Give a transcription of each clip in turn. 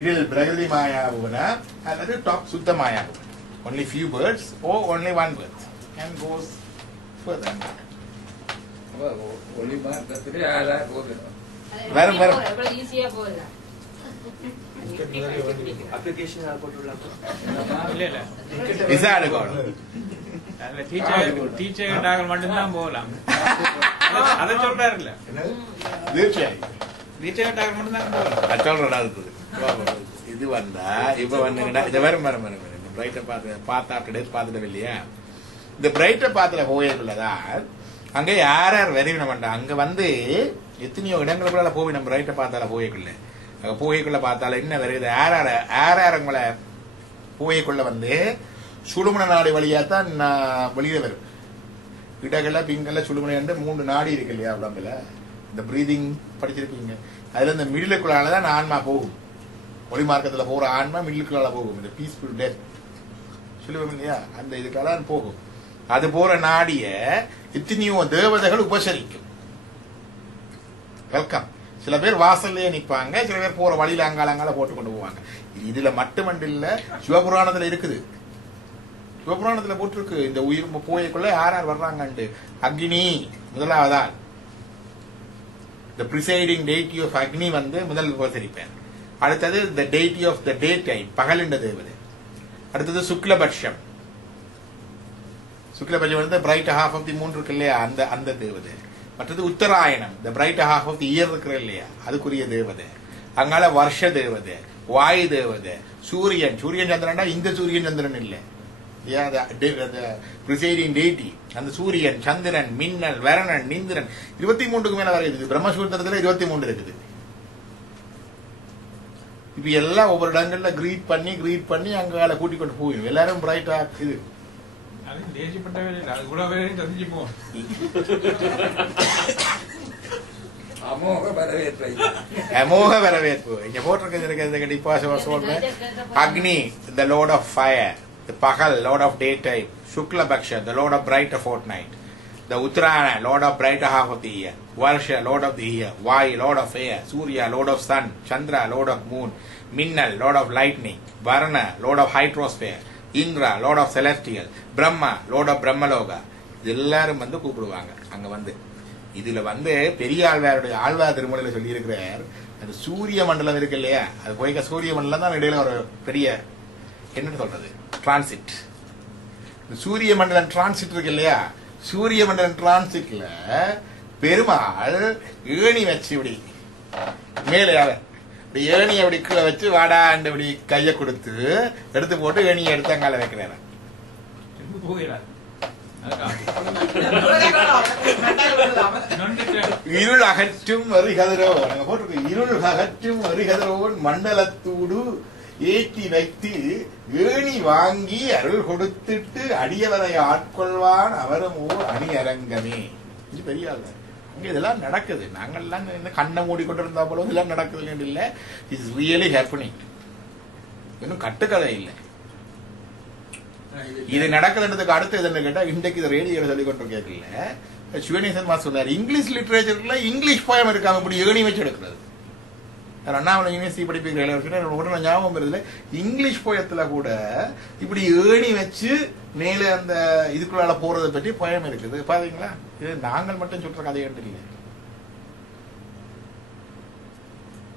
Middle Bragadi Maya Bhuvana, and at the top Sutta Maya Bhuvana. Only few birds or only one bird and goes further. Only one bird. Easier application Is that a god? Teacher மட்டும்தான் போலாம் அத சொல்றாருல teacher talk மட்டும்தான் போலாம் அது சொல்றடா இது வந்தா இப்ப வந்துங்கடா இத வர பிரைட்ட பார்த்துட்டு இல்லையா இந்த பிரைட்ட பாத்துல போயிருக்குள்ளதான் அங்க யார் வரைவின மாட்டா அங்க வந்து எத்தனையோ இடங்களுக்குள்ள போய் நம்ம பிரைட்ட பார்த்தால போய்க்குள்ள அங்க போய்க்குள்ள பார்த்தால என்ன வருது யாரங்களை போய்க்குள்ள வந்து சுடுமண நாடி வழியாத்தான் வெளியில வரும் இடங்கள்ல பிங்கல்ல சுடுமணை 3 நாடி இருக்கு இல்லையா உடம்புல இந்த பிரீதிங் படிச்சிருப்பீங்க அதுல இந்த மிடிலுக்குள்ளாலதான் ஆன்மா போகும் ஒளி மார்க்கத்துல போற ஆன்மா மிடிலுக்குள்ளால போகும் இந்த பீஸ்ஃபுல் டெத் சொல்லுவோம் இல்லையா அந்த இதுக்கால போகும் அது போற நாடிய இத்தனையோ தேவதைகள் உபசரிக்கும் வெல்கம் சில பேர் வாசல்லையே நிற்பாங்க சில பேர் போற வழியில அங்கால போட்டு கொண்டு போவாங்க இதுல மட்டுமண்டில்ல சிவபுராணத்துல இருக்குது சிவபுராணத்துல போட்டிருக்கு இந்த உயிர் போய்க்குள்ள யார் வர்றாங்க அக்னி முதலாவதால் the presiding deity of Agni வந்து முதல் உபசரிப்பார் அடுத்தது the deity of the daytime பகலிண்ட தேவதை அடுத்தது சுக்லபட்சம் வந்து bright half of the moon இருக்கு இல்லையா அந்த தேவதை மற்றது உத்தராயணம் the bright half of the year இருக்கு இல்லையா அதுக்குரிய தேவதை அங்கால வருஷ தேவதை வாயு தேவதை சூரியன் சந்திரன்டா இந்த சூரியன் சந்திரன் இல்லை presiding deity அந்த சூரியன் சந்திரன் மின்னல் வருணன் இந்திரன் 23க்கு மேல வருது பிரம்மசூத்திரத்துல 23 இருக்குது இப்ப எல்லாம் ஒவ்வொரு இடங்கள்ல கிரீட் பண்ணி அங்கால கூட்டிக் கொண்டு போயிடும் எல்லாரும் பிரைட்டா இது அமோக வரவேற்பு இங்க போட்டிருக்கிறது கண்டிப்பா சொல்றேன் அக்னி the lord of fire, the Pahal, lord of daytime, Shukla Bhaksha, the lord of brighter fortnight, the Uttarayana, lord of brighter half of the year, Varsha, lord of the year, Vayu, lord of air, Surya, lord of sun, Chandra, lord of moon, Minnal, lord of lightning, Varuna, lord of hydrosphere, Indra, lord of celestial, Brahma, lord of Brahmaloga. எல்லாரும் வந்து கூப்பிடுவாங்க அங்க வந்து இதுல வந்து பெரிய ஆழ்வார் திருமலையில சொல்லி இருக்கிறார் அந்த சூரிய மண்டலம் இருக்கு இல்லையா அது போய்க்க சூரிய மண்டலம் தான் இடையில ஒரு பெரிய என்ன சொல்றது டிரான்சிட் சூரிய மண்டலம் டிரான்சிட் இருக்கு இல்லையா சூரிய மண்டலம் டிரான்சிட்ல பெருமாள் ஏணி வச்சு இப்படி மேலே ஏணியை அப்படி கீழே வச்சு வாடா இப்படி கையை கொடுத்து எடுத்து போட்டு ஏணியை எடுத்து அங்கால வைக்கிறாரு இருள் அகற்றும் வரிகதிரோ நாங்க போட்டிருக்கோம் இருள் அகற்றும் வரிகதிரோன் மண்டலத்தூடு ஏற்றி வைத்து ஏணி வாங்கி அருள் கொடுத்துட்டு அடியவரை ஆட்கொள்வான் அவரும் ஓர் அணி அரங்கமே இது பெரிய ஆள் அங்க இதெல்லாம் நடக்குது நாங்கள்லாம் கண்ணை மூடிக்கொண்டிருந்தா போல இதெல்லாம் நடக்குது இல்ல இட்ஸ் ரியலி ஹேப்பனிங் இன்னும் கட்டுக்கதை இல்லை இது நடக்குதுன்றதுக்கு அடுத்து எதுன்னு கேட்டா இன்றைக்கு இதை ரேடியோல சொல்லி கொண்டு கேட்கல சிவனேசன் மாஸ்டர் சொன்னார் இங்கிலீஷ் லிட்டரேச்சர்ல இங்கிலீஷ் போயம் இருக்காம இப்படி ஏணி வச்சு எடுக்கிறது அண்ணாமலை யூனிவர்சிட்டி படிப்பிக்கிற உடனே ஞாபகம் வருதுல இங்கிலீஷ் போயத்துல கூட இப்படி ஏணி வச்சு மேல அந்த இதுக்குள்ளால போறதை பற்றி பயம் இருக்குது பாத்தீங்களா இது நாங்கள் மட்டும் சொல்ற கதையன்று இல்லை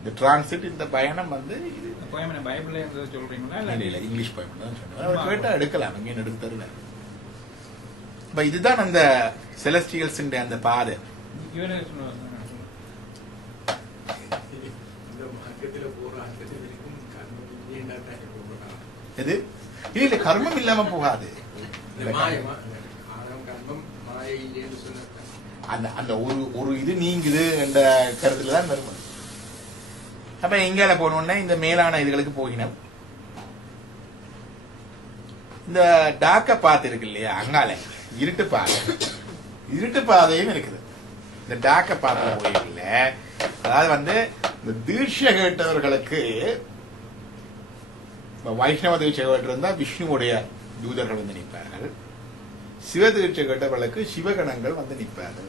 இந்த டிரான்சிட் இந்த பயணம் வந்து இங்கிலீஷ் பயம் தான் சொன்னேன் கேட்டா எடுக்கலாம் அங்கே எடுத்து தருல இதுதான் அந்த செலஸ்டியல்ஸ் அந்த பாதை எது இல்ல கர்மம் இல்லாம போகாது அந்த ஒரு இது நீங்குது என்ற கருத்துலதான் வரும் அப்ப எங்கால போனோம்னா இந்த மேலான இதுகளுக்கு போகினோம் இந்த டாக்க பாத்து இருக்கு இல்லையா அங்கால இருட்டு பாதையும் இருக்குது இந்த டாக்க பாத்துல போயிருக்கல அதாவது வந்து இந்த தீட்சை கேட்டவர்களுக்கு வைஷ்ணவ தீட்சை கேட்டிருந்தா விஷ்ணுவுடைய தூதர்கள் வந்து நிற்பார்கள் சிவ தீட்சை கேட்டவர்களுக்கு சிவகணங்கள் வந்து நிற்பார்கள்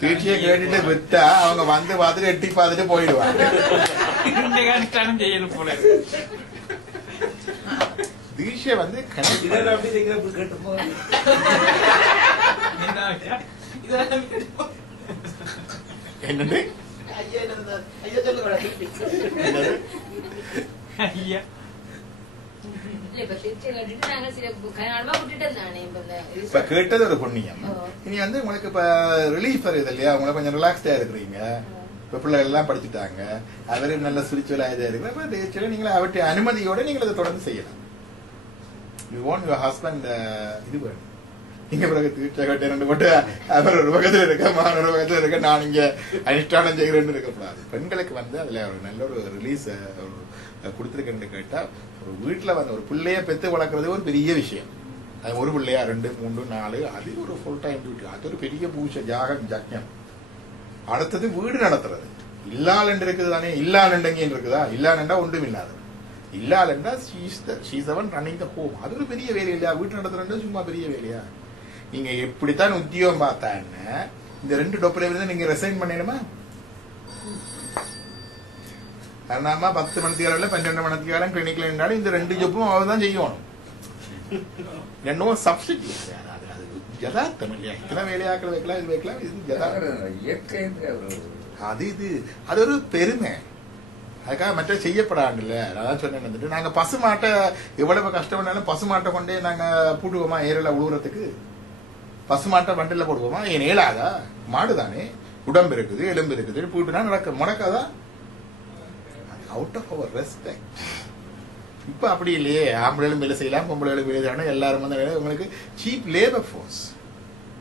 தீட்சையை கேட்டுட்டு விட்டா அவங்க வந்து பார்த்துட்டு எட்டி பார்த்துட்டு போயிடுவாங்க. தீட்சை வந்து என்னது இப்ப கேட்டது ஒரு புண்ணியம். இனி வந்து உங்களுக்கு இப்ப ரிலீஃப் வருது இல்லையா, உங்களுக்கு கொஞ்சம் ரிலாக்ஸ்டா இருக்கிறீங்க. இப்ப பிள்ளைகள் எல்லாம் படிச்சுட்டாங்க, அவரும் நல்ல ஸ்பிரிச்சுவலா இதா இருக்கு. நீங்க அவருடைய அனுமதியோட நீங்க அதை தொடர்ந்து செய்யலாம். யூ வாண்ட் யுவர் ஹஸ்பண்ட் இது வேணும். நீங்க பிறகு தீட்சை கட்ட ரெண்டு போட்டு அவர் ஒரு பக்கத்துல இருக்க, மகன் ஒரு பக்கத்துல இருக்க, நான் இங்க அனுஷ்டானம் செய்கிறேன்னு இருக்கக்கூடாது. பெண்களுக்கு வந்து அதுல ஒரு நல்ல ஒரு ரிலீஸ் கொடுத்துருக்கேன்னு கேட்டா, ஒரு வீட்டுல வந்து ஒரு பிள்ளைய பெத்து வளர்க்கறது ஒரு பெரிய விஷயம். அது ஒரு பிள்ளையா 2, 3, 4 அது ஒரு ஃபுல் டைம் டியூட்டி. அது ஒரு பெரிய பூஜை, ஜாகம், ஜக்ஞம். அடுத்தது வீடு நடத்துறது. இல்லாலண்டு இருக்குது தானே, இல்லாலண்டங்க இருக்குதா? இல்லாலண்டா ஒன்றும் இல்லாத, இல்லாலண்டா ஷீசவன் ரன்னிங் த ஹோம். அது ஒரு பெரிய வேலை இல்லையா? வீட்டு நடத்துறது சும்மா பெரிய வேலையா? நீங்க எப்படித்தான் உத்தியோகம் பார்த்தான்னு இந்த 2 டொப்பரையும் நீங்க ரிசைன் பண்ணிடுமா? அதனால 10 மணித்தியாலம் 12 மணித்தியாலம் கிளினிக்ல இருந்தாலும் இந்த 2 ஜப்பும் அவ தான் செய்யணும். No substitute. அது யதார்த்தம் இல்லையா? இத்தனை வேலையாக்கள் வைக்கலாம், இது வைக்கலாம், இது யதார்த்தம். அது ஒரு பெருமை. அதுக்காக மற்ற செய்யப்படாண்டுல்ல. அதான் சொன்னேன், நாங்க பசுமாட்டை எவ்வளவு கஷ்டப்பட்டாலும் பசுமாட்டை கொண்டே நாங்க பூட்டுவோமா? ஏரில உழுவுறதுக்கு பசுமாட்டை வண்டில போடுவோமா? ஏன் ஏலாதா? மாடுதானே, உடம்பு இருக்குது, எலும்பு இருக்குது, பூட்டுனா நடக்க முடக்காதா? Out of our respect. இப்ப அப்படி இல்லையே, ஆம்பளைகளும் வேலை செய்யலாம், பொம்பளைகளும் வேலை செய்யலாம். எல்லாரும் வந்து உங்களுக்கு சீப் லேபர் ஃபோர்ஸ்.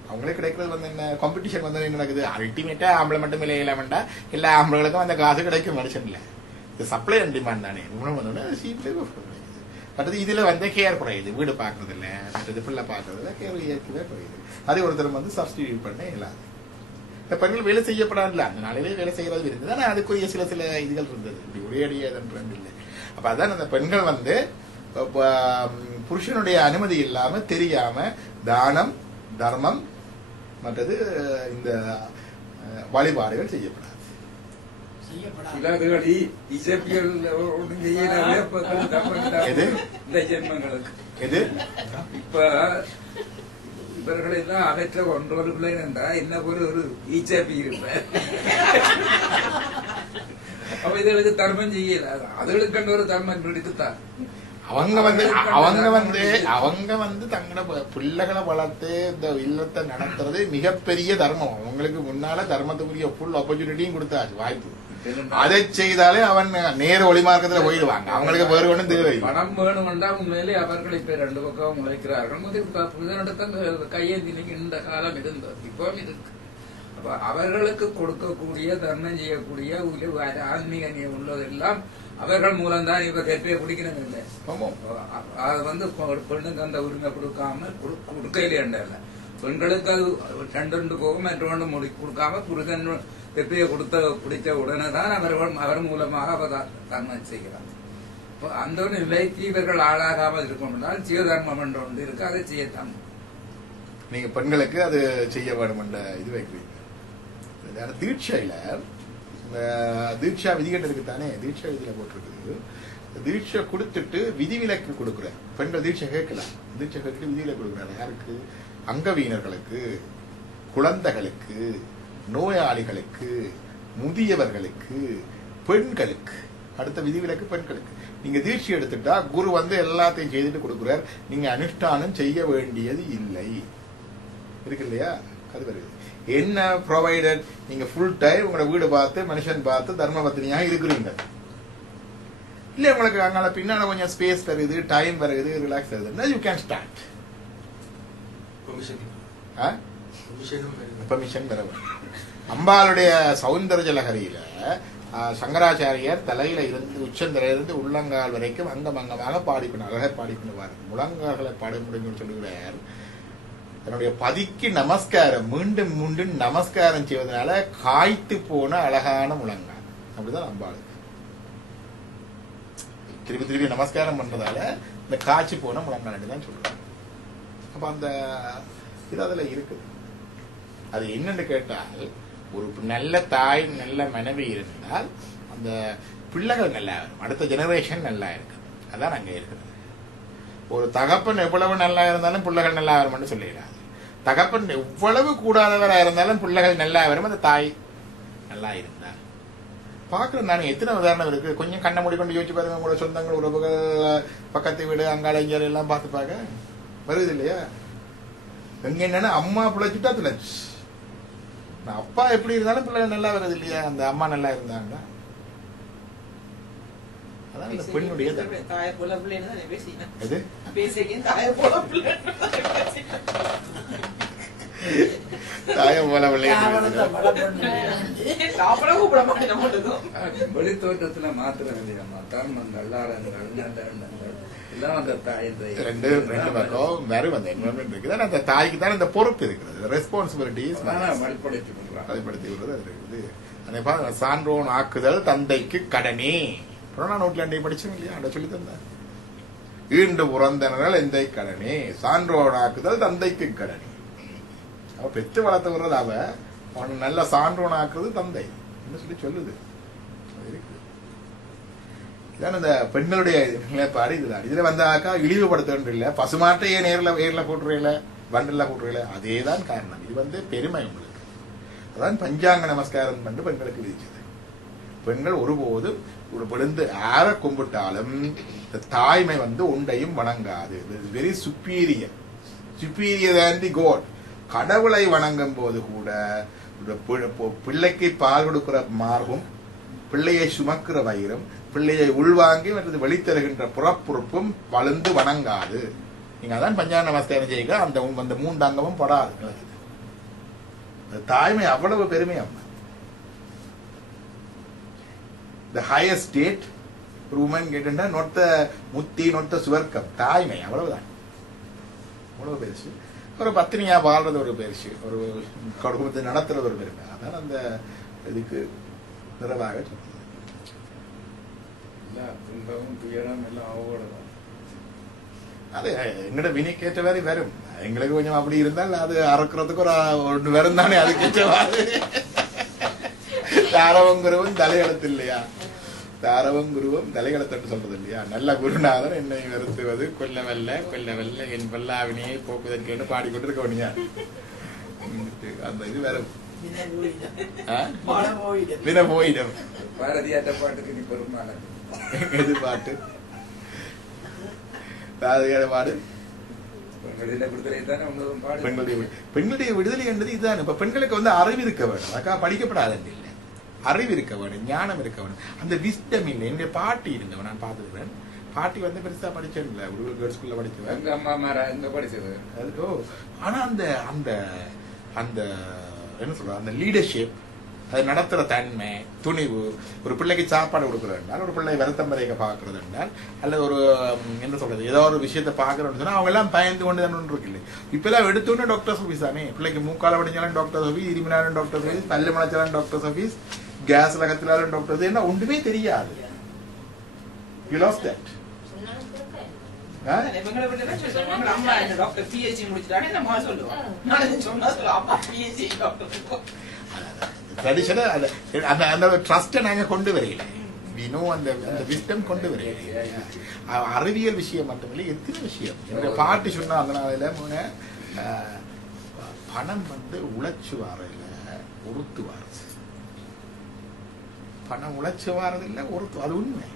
அவங்களே கிடைக்கிறது வந்து என்ன காம்படிஷன் வந்து என்ன நடக்குது? அல்டிமேட்டா ஆம்பளை மட்டும் வேலை செய்யலாம்டா, எல்லா ஆம்பளைகளுக்கும் அந்த காசு கிடைக்கும் மனுஷன்ல. இது சப்ளை அண்ட் டிமாண்ட் தானே. Cheap labour force. மற்றது இதுல வந்து கேர் குறையுது, வீடு பாக்குறது இல்ல, மற்றது பிள்ளை பாக்குறது இல்ல, கேர் இயற்கையே குறையுது. அது ஒருத்தர் வந்து சப்ஸ்டிடியூட் பண்ண இல்லாது. இந்த பெண்கள் வேலை செய்யப்படாதுல்ல, அந்த நாளிலே வேலை செய்யறது இருந்தது. ஆனா அதுக்குரிய சில இதுகள் இருந்தது, இப்படி ஒரே அடியாதன் இல்லை. அப்ப அதான் அந்த பெண்கள் வந்து புருஷனுடைய அனுமதி இல்லாம தெரியாம தானம், தர்மம், மற்றது இந்த வழிபாடுகள் செய்யப்படாது. இப்ப இவர்களை எல்லாம் அகற்ற கொண்டவர்களே என்றா என்ன போல ஒரு ஈச்சப்பி இருப்பேன். அப்ப இதுகளுக்கு தர்மம் செய்யல, அதுகளுக்கு ஒரு தர்மம் பிடித்துத்தான் அவங்க வந்து தங்களோட பிள்ளைகளை வளர்த்து இந்த இல்லத்தை நடத்துறது மிகப்பெரிய தர்மம். அவங்களுக்கு முன்னால தர்மத்துக்குரிய ஃபுல் ஆப்பர்ச்சுனிட்டியும் கொடுத்தாச்சு, வாய்ப்பு. அதை செய்தாலே அவன் நேர ஒளிமார்க்கத்துல போயிடுவாங்க. அவங்களுக்கு வேறு ஒன்றும் தேவை. பணம் வேணும் என்றால் உண்மையிலே அவர்கள் இப்ப 2 பக்கம் உழைக்கிறார்கள். கையேந்தி இந்த காலம் இருந்தது, இப்போ இருக்கு. அப்ப அவர்களுக்கு கொடுக்கக்கூடிய தர்மம் செய்யக்கூடிய ஆன்மீக உள்ளதெல்லாம் அவர்கள் மூலம்தான். இப்ப கெப்பையை பிடிக்கணும் இல்லை, அது வந்து பெண்ணுக்கு அந்த உரிமை கொடுக்காம கொடுக்கையிலே இல்ல. பெண்களுக்கு அது 2 போகும், மற்றொன்று கொடுக்காம புருஷன் கெப்பையை பிடிச்ச உடனே தான் அவர் மூலமாக அவர் தர்மம் செய்கிறார். அந்த ஒரு நிலைக்கு இவர்கள் ஆளாகாமல் இருக்கணும்னால் ஜீவதர்மம் என்ற ஒன்று இருக்கு, அதை செய்யத்தான். நீங்க பெண்களுக்கு அது செய்ய வேண்டும் என்ற இது வைக்கிறீங்க. தீட்சையில தீட்சா விதிகள் இருக்குத்தானே, தீட்சா விதியில போட்டிருக்கு. தீட்சை கொடுத்துட்டு விதிவிலக்கு கொடுக்குற பெண்கள் தீட்சை கேட்கலாம். தீட்சை கேட்டு விதிவிலக்கு கொடுக்குறாரு. யாருக்கு? அங்கவீனர்களுக்கு, குழந்தைகளுக்கு, நோயாளிகளுக்கு, முதியவர்களுக்கு, பெண்களுக்கு. அடுத்த விதிவிலக்கு பெண்களுக்கு. நீங்க தீட்சை எடுத்துட்டா குரு வந்து எல்லாத்தையும் செய்துட்டு கொடுக்குறார். நீங்க அனுஷ்டானம் செய்ய வேண்டியது இல்லை, இருக்கு இல்லையா? அது வருது. என்ன ப்ரொவைடட்? நீங்க ஃபுல் டைம் உங்களோட வீடு பார்த்து மனுஷன் பார்த்து தர்ம பத்தினியாக இருக்கிறீங்க. இல்ல உங்களுக்கு அங்கால பின்னால கொஞ்சம் ஸ்பேஸ் வருது, டைம் வருது, ரிலாக்ஸ் வருது, யூ கேன் ஸ்டார்ட். பெர்மிஷன் பெற வேண்டும். அம்பாளுடைய சௌந்தர்ய லகரியில சங்கராச்சாரியார் தலையில இருந்து உச்சந்தரையில இருந்து உள்ளங்கால் வரைக்கும் அங்கமாக பாடிக்கணும், அழகர் பாடிக்கணுவார். முழங்கால்களை பாட முடியும்னு சொல்லுகிறார். தன்னுடைய பதிக்கு நமஸ்காரம் மீண்டும் மீண்டும் நமஸ்காரம் செய்வதனால காய்த்து போன அழகான முழங்கால். அப்படிதான் அம்பாள் திருப்பி திருப்பி நமஸ்காரம் பண்றதால இந்த காய்ச்சி போன முழங்கால் தான் சொல்றாங்க. அப்ப அந்த இது அதுல இருக்குது. அது என்னன்னு கேட்டால் ஒரு நல்ல தாய் நல்ல மனைவி இருந்தால் அந்த பிள்ளைகள் நல்லா வரும், அடுத்த ஜெனரேஷன் நல்லா இருக்கு. அதான் அங்க இருக்கிறது. ஒரு தகப்பன் எவ்வளவு நல்லா இருந்தாலும் பிள்ளைகள் நல்லா வரும்னு சொல்லிடாது. தகப்பன் எவ்வளவு கூடாதவராக இருந்தாலும் பிள்ளைகள் நல்லா வரும் அந்த தாய் நல்லா இருந்தால். பாக்குறது நானும் எத்தனை உதாரணம் இருக்கு. கொஞ்சம் கண்ணை மூடிக்கொண்டு யோசிச்சு பாருங்க. உங்களோட சொந்தங்கள் உறவுகள் பக்கத்து வீடு அங்காள இஞ்சால எல்லாம் பார்த்து பார்க்க வருது இல்லையா? எங்க என்னன்னா அம்மா பிழைச்சிட்டா பிழைச்சு, அப்பா எப்படி இருந்தாலும் பிள்ளைகள் நல்லா வருது இல்லையா? அந்த அம்மா நல்லா இருந்தாங்கன்னா அதான் இந்த பெண்ணுடைய தாயை போல பிள்ளைன்னு தானே பேசினா. எது பேசிக்க தாயை போல பிள்ளை தாயம் போல வெளி தோற்றத்துல மாத்திரம் இல்லையாமா, கர்மங்கள் எல்லாம் அந்த தாய் ரெண்டு பக்கம் வேறு அந்த என்வரன்மெண்ட் இருக்குது. அந்த தாய்க்கு தான் இந்த பொறுப்பு இருக்கிறது, ரெஸ்பான்சிபிலிட்டிஸ் வெளிப்படுத்தி விடுறது அது இருக்குது. அதே மாதிரி சான்றோன் ஆக்குதல் தந்தைக்கு கடனே நோட்லாண்டை படிச்சோம் இல்லையா? அதை சொல்லி தந்தார். ஈண்டு புறந்தனால் எந்தை கடனே, சான்றோன் ஆக்குதல் தந்தைக்கு கடனே. அவ பெற்று வளர்த்து வர்றது அவன் நல்ல சான்றோன் ஆக்குறது தந்தை சொல்லி சொல்லுது. இதான் இந்த பெண்களுடைய நிலைப்பாடு. இதுதான். இதுல வந்தாக்கா இழிவுபடுத்த இல்ல, பசுமாட்டையே ஏர்ல போட்டுறல, வண்டல்ல போட்டுறல, அதேதான் காரணம். இது பெருமை உங்களுக்கு. அதான் பஞ்சாங்க நமஸ்காரம் பண்ணி பெண்களுக்கு விதிச்சது. பெண்கள் ஒருபோதும் விழுந்து ஆற கும்பிட்டாலும் தாய்மை உண்டையும் வணங்காது. Very superior than the God. கடவுளை வணங்கும் போது கூட பிள்ளைக்கு பால் கொடுக்கிற மார்பும், பிள்ளையை சுமக்கிற வயிறும், பிள்ளையை உள்வாங்கி மற்றது வெளித்தருகின்ற புறப்புறுப்பும் வளர்ந்து வணங்காது. நீங்க அதான் பஞ்சாங்க நமஸ்காரம் செய்யுங்க, அந்த மூன்றாங்கமும் படாது. தாய்மை அவ்வளவு பெருமை. அம்மா the highest state ஒரு உமன் கேட்டா நொத்த முத்தி நொத்த சுவர்க்கம். தாய்மை அவ்வளவுதான், அவ்வளவு பெருசு. ஒரு பத்தினியா வாழ்றது ஒரு பெருசு, ஒரு குடும்பத்தை நடத்துறது ஒரு பெருமை. அதான் அந்த இதுக்கு நிறைவாக சொல்றது. அது எங்கட வினைக்கேற்ற மாதிரி வரும். எங்களுக்கு கொஞ்சம் அப்படி இருந்தால் அது அறக்கிறதுக்கு ஒரு ஒன்று வரும் தானே. அதுக்கேற்றவாறு தாரவங்குருவும் தலையெழுத்து இல்லையா? தாரவங்குருவும் தலையெழுத்துன்னு சொல்றது இல்லையா? நல்ல குருநாதர் என்னை வருத்துவது கொல்லவல்ல என் பல்லாவினையை போக்குதற்கு பாடிக்கொண்டு இருக்க வேண்டியா? அந்த இது வரும். வின போயிடும். பாரதியாட்ட பாட்டுக்கு நீ பெருமாள் எது பாட்டு? பாரதியார பாடு பெண்களுடைய விடுதலை என்பது இதுதான். இப்ப பெண்களுக்கு அறிவு இருக்க வேண்டும், அக்கா படிக்கப்படாது இல்லை, அறிவு இருக்க வேண்டும், ஞானம் இருக்க வேண்டும். அந்த விஸ்டம் இல்லை. என்னுடைய பாட்டி இருந்தவன் நான் பார்த்துக்கிறேன். பாட்டி பெருசா படிச்சேன் இல்ல, கேர்ள்ஸ் ஸ்கூல்ல படிச்சவன். அம்மா படிச்சது. ஆனா அந்த அந்த அந்த என்ன சொல்ற அந்த லீடர்ஷிப், அது நடத்துற தன்மை, துணிவு, ஒரு பிள்ளைக்கு சாப்பாடு கொடுக்குறதுனால், ஒரு பிள்ளை வருத்தம் வரைக்க பாக்குறது என்றால், அல்லது ஒரு என்ன சொல்றது ஏதோ ஒரு விஷயத்த பாக்குறோம்னு சொன்னா அவங்க எல்லாம் பயந்து கொண்டு தான் இருக்கு இல்லை. இப்ப எல்லாம் எடுத்தோன்னு டாக்டர்ஸ் ஆஃபீஸ் தானே. பிள்ளைக்கு மூக்கால படிச்சாலும் டாக்டர்ஸ் ஆஃபீஸ், இருமினாலும் டாக்டர்ஸ் ஆஃபீஸ், பல்லு முளைச்சாலும் டாக்டர்ஸ் ஆஃபீஸ், கேஸ் லகத்திலாலும் டாக்டர்ஸ். என்ன ஒன்றுமே தெரியாது. You lost that. கொண்டு வரையில அந்த விஸ்டம் கொண்டு வரையில அறிவியல் விஷயம் மட்டுமில்லை, எத்தனை விஷயம். என்னுடைய பாட்டி சொன்ன அதனால பணம் உழைச்சு வாரையில உறுத்து வாரது. பணம் உழைச்சு வாரதில்லை, உறுத்து. அது உண்மை.